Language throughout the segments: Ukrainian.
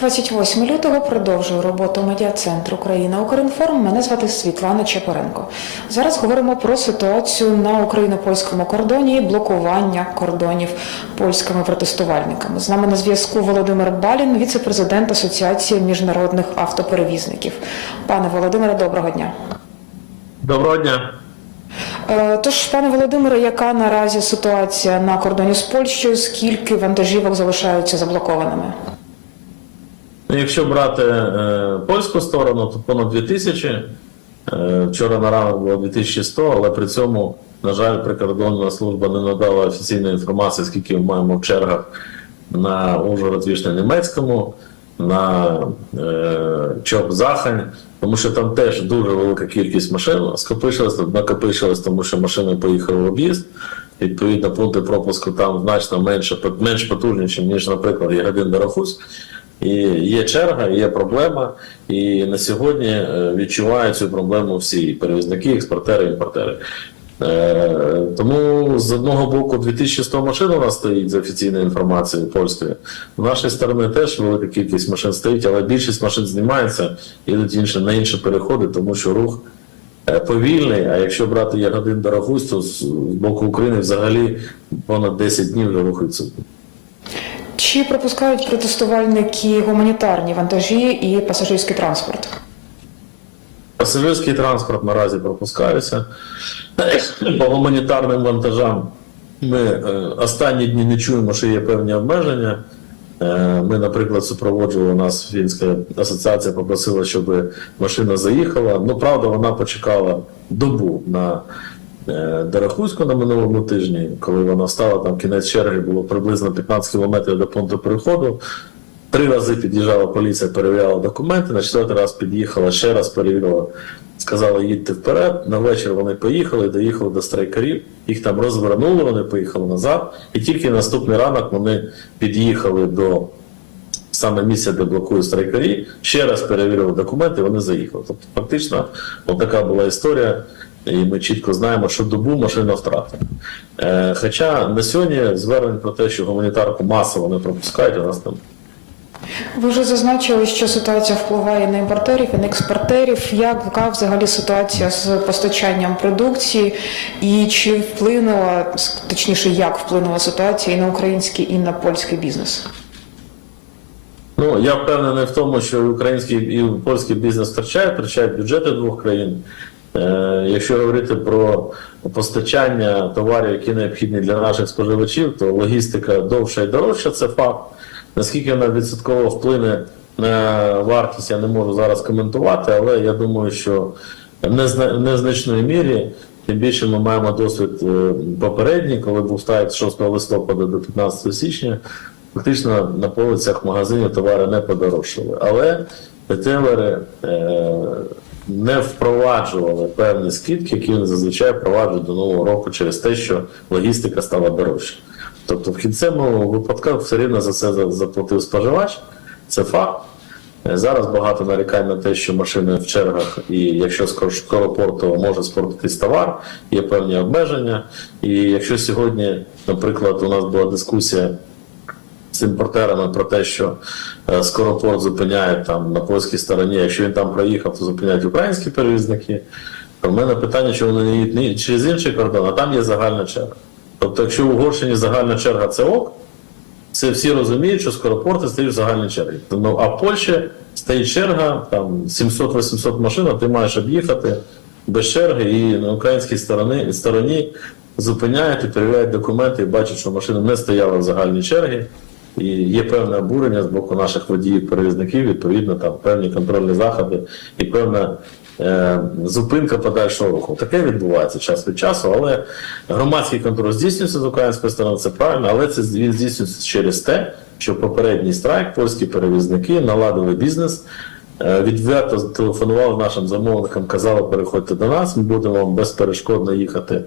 28 лютого продовжую роботу медіа-центру Україна Укрінформ. Мене звати Світлана Чепоренко. Зараз говоримо про ситуацію на україно-польському кордоні і блокування кордонів польськими протестувальниками. З нами на зв'язку Володимир Балін, віце-президент Асоціації міжнародних автоперевізників. Пане Володимире, доброго дня. Доброго дня. Е, Тож, пане Володимире, яка наразі ситуація на кордоні з Польщею? Скільки вантажівок залишаються заблокованими? Ну, Якщо брати е, польську сторону, то понад 2000. Е, вчора на ранок було 2100, але при цьому, на жаль, прикордонна служба не надала офіційної інформації, скільки ми маємо в чергах на ужгород вішне німецькому на е, чоп Захань, тому що там теж дуже велика кількість машин скопичилась, накопичилась, тому що машини поїхали в об'їзд. Відповідно, пункти пропуску там значно менше, менш потужніші, ніж, наприклад, Ягодин Дорохусь. І є черга, є проблема, і на сьогодні е, відчувають цю проблему всі перевізники, експортери, імпортери. Е, Тому з одного боку 2100 машин у нас стоїть за офіційною інформацією польською. З нашої сторони теж велика кількість машин стоїть, але більшість машин знімається, ідуть інші на інші переходи, тому що рух е, повільний. А якщо брати Ягодин Дорогусь, то з боку України взагалі понад 10 днів вже рух відсутній. Чи пропускають протестувальники гуманітарні вантажі і пасажирський транспорт? Пасажирський транспорт наразі пропускається. По гуманітарним вантажам ми е, останні дні не чуємо, що є певні обмеження. Е, Ми, наприклад, супроводжували нас фінська асоціація, попросила, щоб машина заїхала. Ну, правда, вона почекала добу на е, Дорохуську на минулому тижні, коли вона стала, там кінець черги було приблизно 15 кілометрів до пункту переходу. Три рази під'їжджала поліція, перевіряла документи. На четвертий раз під'їхала, ще раз перевірила, сказала, їдьте вперед. На вечір вони поїхали, доїхали до страйкарів, їх там розвернули, вони поїхали назад. І тільки наступний ранок вони під'їхали до саме місця, де блокують страйкарі, ще раз перевірили документи, вони заїхали. Тобто, фактично, от така була історія. І ми чітко знаємо, що добу машина втратила. Е, хоча на сьогодні звернень про те, що гуманітарку масово не пропускають, у нас там Ви вже зазначили, що ситуація впливає на імпортерів і на експортерів. Яка взагалі ситуація з постачанням продукції, і чи вплинула точніше, як вплинула ситуація і на український, і на польський бізнес? Ну, я впевнений в тому, що український і польський бізнес втрачають, втрачають бюджети двох країн. Е, якщо говорити про постачання товарів, які необхідні для наших споживачів, то логістика довша і дорожча це факт. Наскільки вона відсотково вплине на вартість, я не можу зараз коментувати, але я думаю, що в незначної мірі. Тим більше ми маємо досвід е, попередній, коли був старт з 6 листопада до 15 січня. Фактично на полицях магазинів товари не подорожчали. Але ретейлери е, не впроваджували певні скидки, які вони зазвичай впроваджують до нового року через те, що логістика стала дорожча. Тобто в кінцевому випадку все рівно за це заплатив споживач. Це факт. Зараз багато нарікань на те, що машини в чергах, і якщо скоро скоропортово може спортитись товар, є певні обмеження. І якщо сьогодні, наприклад, у нас була дискусія з імпортерами про те, що е, скоропорт зупиняє там на польській стороні, якщо він там проїхав, то зупиняють українські перевізники. В мене питання, чи вони не їдуть через інший кордон, а там є загальна черга. Тобто, якщо в Угорщині загальна черга це ок, це всі розуміють, що скоропорти стоять в загальній черзі. Ну, а в Польщі стоїть черга, там 700-800 машин, а ти маєш об'їхати без черги, і на українській стороні, стороні зупиняють і перевіряють документи і бачать, що машина не стояла в загальній черзі. І є певне обурення з боку наших водіїв-перевізників, відповідно, там певні контрольні заходи і певна е, зупинка подальшого руху. Таке відбувається час від часу, але громадський контроль здійснюється з української сторони, це правильно, але це він здійснюється через те, що попередній страйк польські перевізники наладили бізнес. е, Відверто телефонували нашим замовникам, казали, переходьте до нас, ми будемо безперешкодно їхати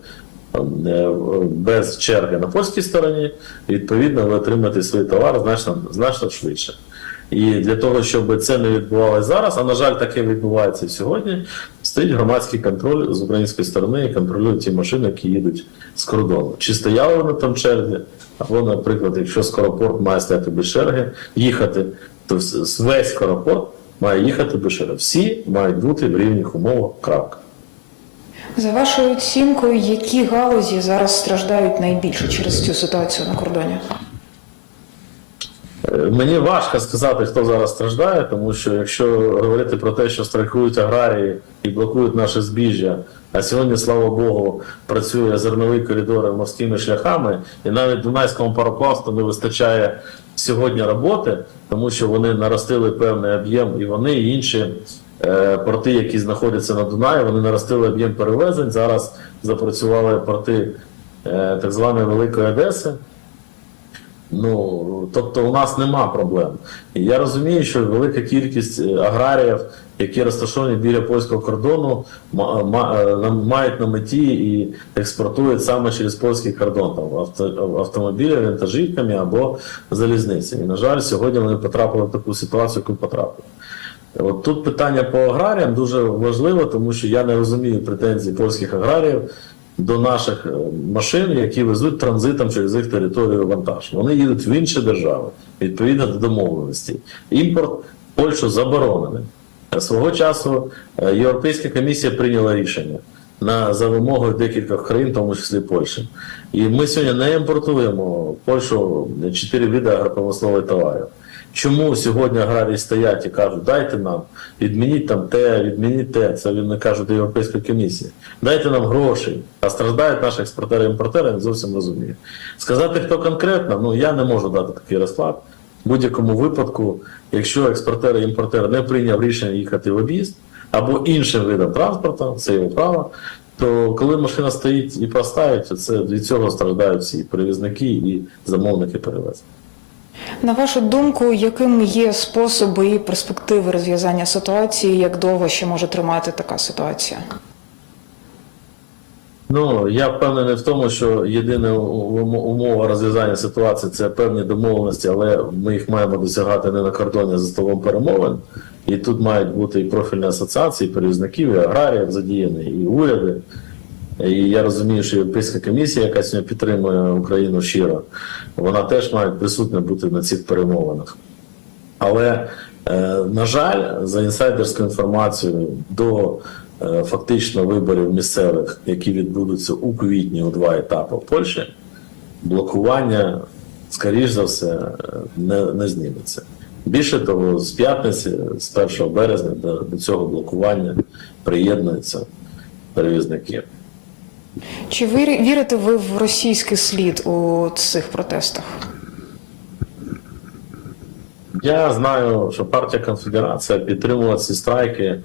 без черги на польській стороні. Відповідно, ви отримаєте свій товар значно, значно швидше. І для того, щоб це не відбувалося зараз, а на жаль, таке відбувається сьогодні, стоїть громадський контроль з української сторони і контролюють ті машини, які їдуть з кордону. Чи стояли вони там в черзі, або, наприклад, якщо скоропорт має стояти без черги, їхати с- весь скоропорт має їхати до Шира. Всі мають бути в рівних умовах. Крапка. За вашою оцінкою, які галузі зараз страждають найбільше через цю ситуацію на кордоні? Е, Мені важко сказати, хто зараз страждає, тому що якщо говорити про те, що страйкують аграрії і блокують наше збіжжя, а сьогодні, слава Богу, працює зерновий коридор морськими шляхами, і навіть Дунайському паропласту не вистачає сьогодні роботи, тому що вони наростили певний об'єм, і вони і інші порти, які знаходяться на Дунаї, вони наростили об'єм перевезень. Зараз запрацювали порти е, так званої Великої Одеси. Ну, тобто у нас нема проблем. Я розумію, що велика кількість е, аграріїв, які розташовані біля польського кордону, е, мають на меті і експортують саме через польський кордон там, авто, автомобілями, вантажівками або залізницями. І, на жаль, сьогодні вони потрапили в таку ситуацію, яку потрапили. От тут питання по аграріям дуже важливо, тому що я не розумію претензій польських аграріїв до наших е, машин, які везуть транзитом через їх територію вантаж. Вони їдуть в інші держави відповідно до домовленостей. Імпорт в Польщу заборонений. Е, Свого часу е, Європейська комісія прийняла рішення на за вимогою декількох країн, в тому числі Польщі. І ми сьогодні не імпортуємо в Польщу чотири види агропромислових товарів. Чому сьогодні аграрії стоять і кажуть, дайте нам, відмініть там те, відмініть те, це вони кажуть до Європейської комісії. Дайте нам грошей, а страждають наші експортери і імпортери, не зовсім розумію. Сказати, хто конкретно, ну я не можу дати такий розклад. В будь-якому випадку, якщо експортер і імпортер не прийняв рішення їхати в об'їзд або іншим видом транспорту, це його право. То коли машина стоїть і простають, то це від цього страждають всі перевізники і замовники перевезень. На вашу думку, яким є способи і перспективи розв'язання ситуації, як довго ще може тримати така ситуація? Ну я впевнений в тому, що єдина умова розв'язання ситуації це певні домовленості, але ми їх маємо досягати не на кордоні за столом перемовин. І тут мають бути і профільні асоціації, і перевізників, і аграріїв задіяні, і уряди. І я розумію, що Європейська комісія, яка сьогодні підтримує Україну щиро, вона теж має присутня бути на цих перемовинах. Але, е, на жаль, за інсайдерською інформацією до е, фактично виборів місцевих, які відбудуться у квітні у два етапи в Польщі, блокування, скоріш за все, не, не зніметься. Більше того, з п'ятниці, з 1 березня, до, до цього блокування приєднуються перевізники. Чи вірі- вірите ви в російський слід у цих протестах? Я знаю, що партія Конфедерація підтримувала ці страйки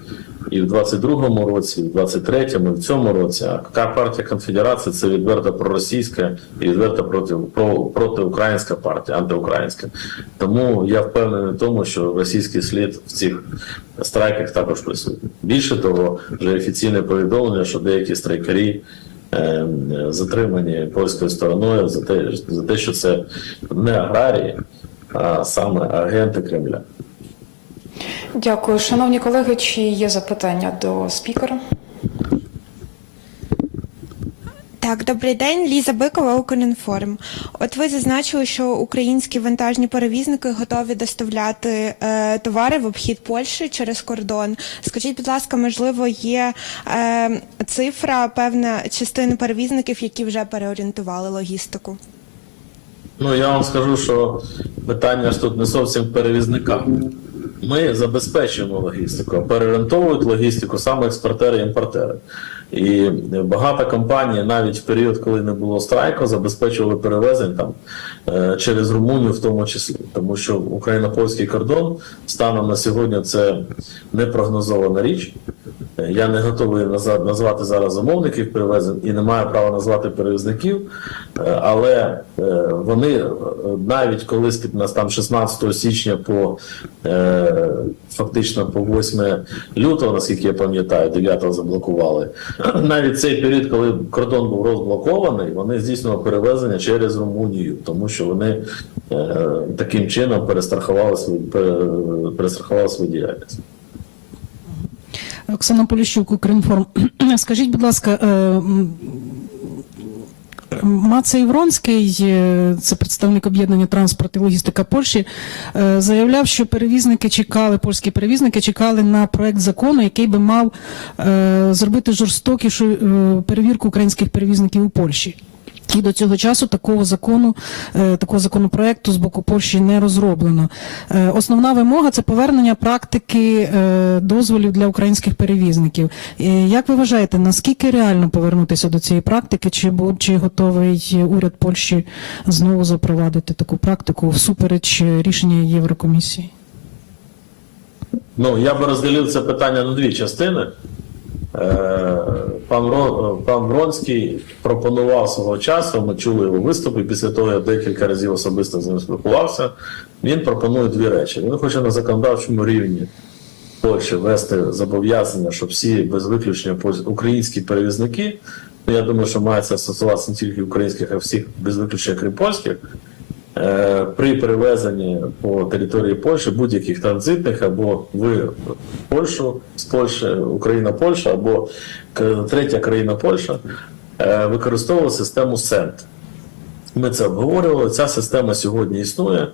і в 22-му році, і в 23-му, і в цьому році. А така партія Конфедерації це відверто проросійська і відверто проти, про, протиукраїнська партія, антиукраїнська. Тому я впевнений в тому, що російський слід в цих страйках також присутній. Більше того, вже офіційне повідомлення, що деякі страйкарі. Е, Затримані польською стороною за те, за те, що це не аграрії, а саме агенти Кремля. Дякую, шановні колеги. Чи є запитання до спікера? Так, добрий день, Ліза Бикова, Укрінформ. От ви зазначили, що українські вантажні перевізники готові доставляти е, товари в обхід Польщі через кордон. Скажіть, будь ласка, можливо, є е, цифра, певна частина перевізників, які вже переорієнтували логістику? Ну я вам скажу, що питання ж тут не зовсім в перевізниках. Ми забезпечуємо логістику, переорієнтовують логістику саме експортери і імпортери. І багато компаній, навіть в період, коли не було страйку, забезпечували перевезень там е, через Румунію, в тому числі, тому що україно-польський кордон станом на сьогодні це непрогнозована річ. Я не готовий назвати зараз замовників перевезень і не маю права назвати перевізників, Е, але е, вони е, навіть коли з нас там 16 січня по фактично по 8 лютого, наскільки я пам'ятаю, 9 заблокували. Навіть цей період, коли кордон був розблокований, вони здійснювали перевезення через Румунію, тому що вони таким чином перестрахували свою перестрахували свою діяльність. Оксана Поліщук, Укрінформ. Скажіть, будь ласка, е. Мацей Вронський, е, це представник об'єднання транспорт і логістика Польщі, е, заявляв, що перевізники чекали, польські перевізники чекали на проект закону, який би мав зробити жорстокішу перевірку українських перевізників у Польщі. І до цього часу такого закону, е, такого законопроекту з боку Польщі не розроблено. Е, Основна вимога це повернення практики е, дозволів для українських перевізників. Як ви вважаєте, наскільки реально повернутися до цієї практики? Чи чи готовий уряд Польщі знову запровадити таку практику всупереч рішення Єврокомісії? Ну, я би розділив це питання на дві частини. Е, Пан, пан Вронський пропонував свого часу, ми чули його виступи, після того я декілька разів особисто з ним спілкувався. Він пропонує дві речі. Він хоче на законодавчому рівні Польщі ввести зобов'язання, щоб всі без виключення українські перевізники, ну, я думаю, що має це стосуватися не тільки українських, а всіх без виключення крім польських, при перевезенні по території Польщі будь-яких транзитних або в Польщу з Польщі, Україна, Польща або третя країна Польща е, систему СЕНТ. Ми це обговорювали. Ця система сьогодні існує.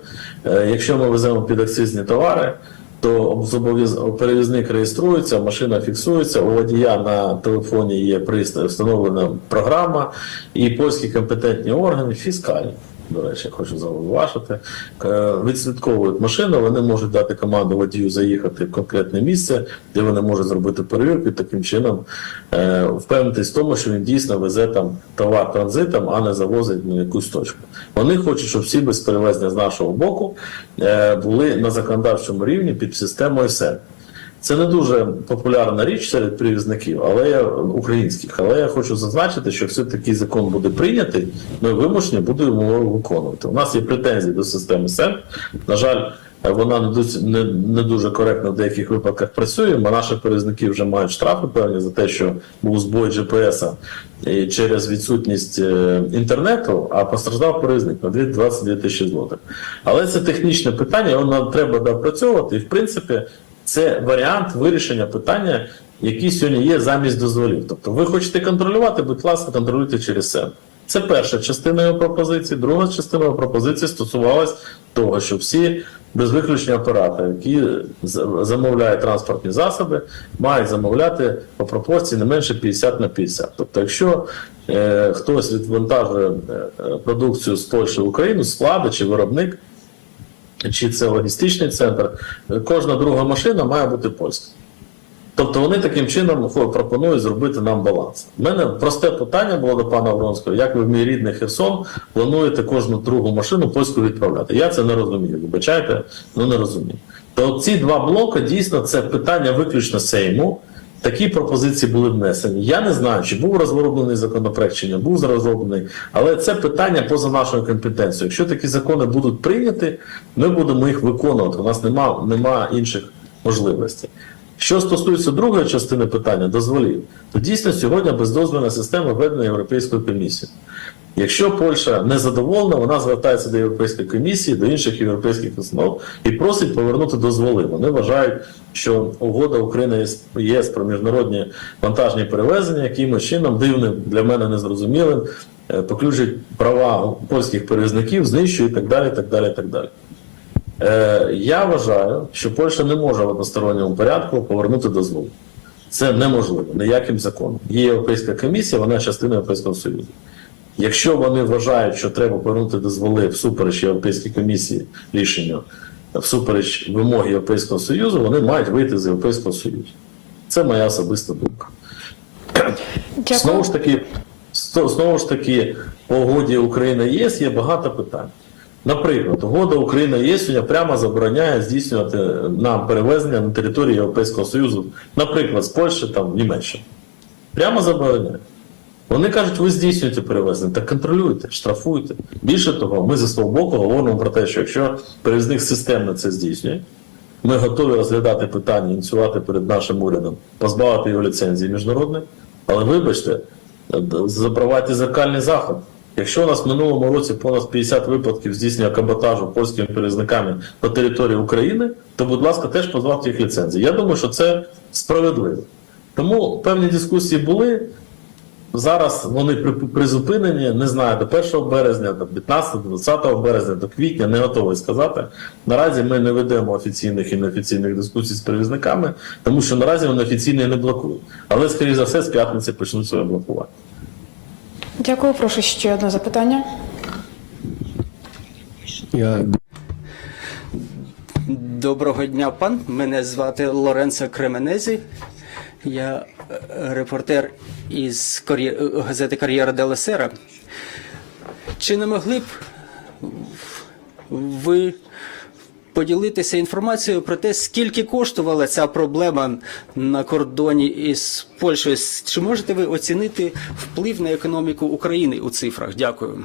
Е, Якщо ми веземо підакцизні товари, то перевізник реєструється, машина фіксується, у водія на телефоні є встановлена програма, і польські компетентні органи фіскальні. До речі, хочу зауважити, е, відслідковують машину, вони можуть дати команду водію заїхати в конкретне місце, де вони можуть зробити перевірку і таким чином е, впевнитись в тому, що він дійсно везе там товар транзитом, а не завозить на якусь точку. Вони хочуть, щоб всі без перевезення з нашого боку е, були на законодавчому рівні під системою СЕН. Це не дуже популярна річ серед перевізників, але я українських. Але я хочу зазначити, що якщо такий закон буде прийнятий, ми вимушені будемо його виконувати. У нас є претензії до системи СЕН. На жаль, вона не дуже, не, не дуже коректно в деяких випадках працює. Бо наші перевізники вже мають штрафи певні за те, що був збой GPS і через відсутність е, інтернету, а постраждав перевізник на 22 тисячі злотих. Але це технічне питання, його треба допрацьовувати. І в принципі, це варіант вирішення питання, який сьогодні є замість дозволів. Тобто, ви хочете контролювати, будь ласка, контролюйте через себе. Це перша частина його пропозиції. Друга частина його пропозиції стосувалась того, що всі без виключення оператори, які замовляють транспортні засоби, мають замовляти по пропорції не менше 50 на 50. Тобто, якщо е, хтось відвантажує е, продукцію з Польщі в Україну, склади чи виробник, чи це логістичний центр, кожна друга машина має бути польська. Тобто вони таким чином пропонують зробити нам баланс. У мене просте питання було до пана Вронського: як ви в мій рідний Херсон плануєте кожну другу машину польську відправляти? Я це не розумію. Вибачайте, ну не розумію. То ці два блоки дійсно це питання виключно Сейму. Такі пропозиції були внесені. Я не знаю, чи був розроблений законопроект, чи не був розроблений, але це питання поза нашою компетенцією. Якщо такі закони будуть прийняті, ми будемо їх виконувати. У нас немає нема інших можливостей. Що стосується другої частини питання, дозволів, то дійсно сьогодні бездозвільна система введена Європейською комісією. Якщо Польща не задоволена, вона звертається до Європейської комісії, до інших європейських установ і просить повернути дозволи. Вони вважають, що угода України ЄС про міжнародні вантажні перевезення якимось чином дивним для мене незрозумілим, е, поключить права польських перевізників, знищує і так далі. так далі, так далі. Е, я вважаю, що Польща не може в односторонньому порядку повернути дозволи. Це неможливо ніяким законом. Є Європейська комісія, вона частина Європейського Союзу. Якщо вони вважають, що треба повернути дозволи всупереч Європейській комісії рішенню, всупереч вимоги Європейського Союзу, вони мають вийти з Європейського Союзу. Це моя особиста думка. Дякую. Знову ж таки, знову ж таки, по угоді Україна ЄС є багато питань. Наприклад, угода Україна ЄС прямо забороняє здійснювати нам перевезення на території Європейського Союзу, наприклад, з Польщі там в Німеччину. Прямо забороняє. Вони кажуть, ви здійснюєте перевезення, так контролюйте, штрафуйте. Більше того, ми зі свого боку говоримо про те, що якщо перевізник системно це здійснює, ми готові розглядати питання, ініціювати перед нашим урядом, позбавити його ліцензії міжнародної. Але вибачте, запровадьте зеркальний заход. Якщо у нас в минулому році понад 50 випадків здійснення каботажу польськими перевізниками на території України, то, будь ласка, теж позбавте їх ліцензії. Я думаю, що це справедливо. Тому певні дискусії були. зараз вони призупинені, не знаю, до 1 березня, до 15, до 20 березня, до квітня, не готовий сказати. Наразі ми не ведемо офіційних і неофіційних дискусій з перевізниками, тому що наразі вони офіційно не блокують. Але, скоріш за все, з п'ятниці почнуть своє блокування. Дякую. Прошу ще одне запитання. Я... Доброго дня, пан. Мене звати Лоренцо Кременезі. Я е, репортер із газети Кар'єра Делла Сера. Чи не могли б ви поділитися інформацією про те, скільки коштувала ця проблема на кордоні із Польщею? Чи можете ви оцінити вплив на економіку України у цифрах? Дякую.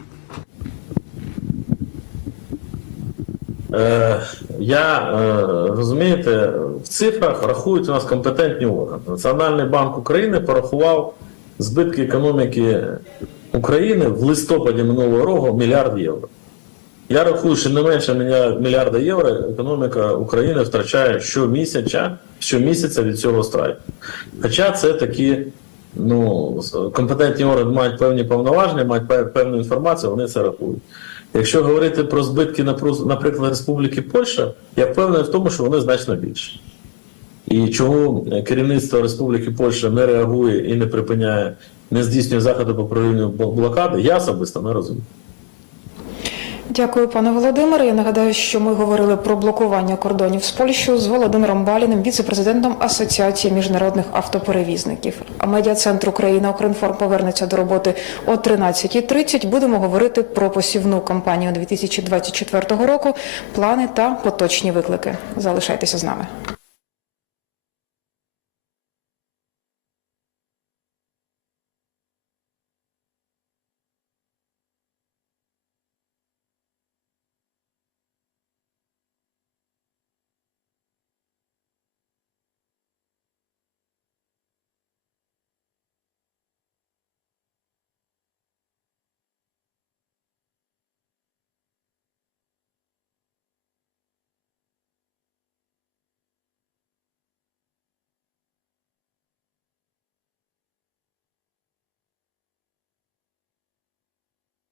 Е, я е, розумієте, в цифрах рахують у нас компетентні органи. Національний банк України порахував збитки економіки України в листопаді минулого року мільярд євро. Я рахую, що не менше мільярда євро економіка України втрачає щомісяця, щомісяця від цього страйку. Хоча це такі ну, компетентні органи мають певні повноваження, мають певну інформацію, вони це рахують. Якщо говорити про збитки, наприклад, Республіки Польща, я впевнений в тому, що вони значно більші. І чому керівництво Республіки Польща не реагує і не припиняє, не здійснює заходи по проведенню блокади, я особисто не розумію. Дякую, пане Володимире. Я нагадаю, що ми говорили про блокування кордонів з Польщею з Володимиром Баліним, віце-президентом Асоціації міжнародних автоперевізників. А медіа-центр Україна Укрінформ повернеться до роботи о 13.30. Будемо говорити про посівну кампанію 2024 року, плани та поточні виклики. Залишайтеся з нами.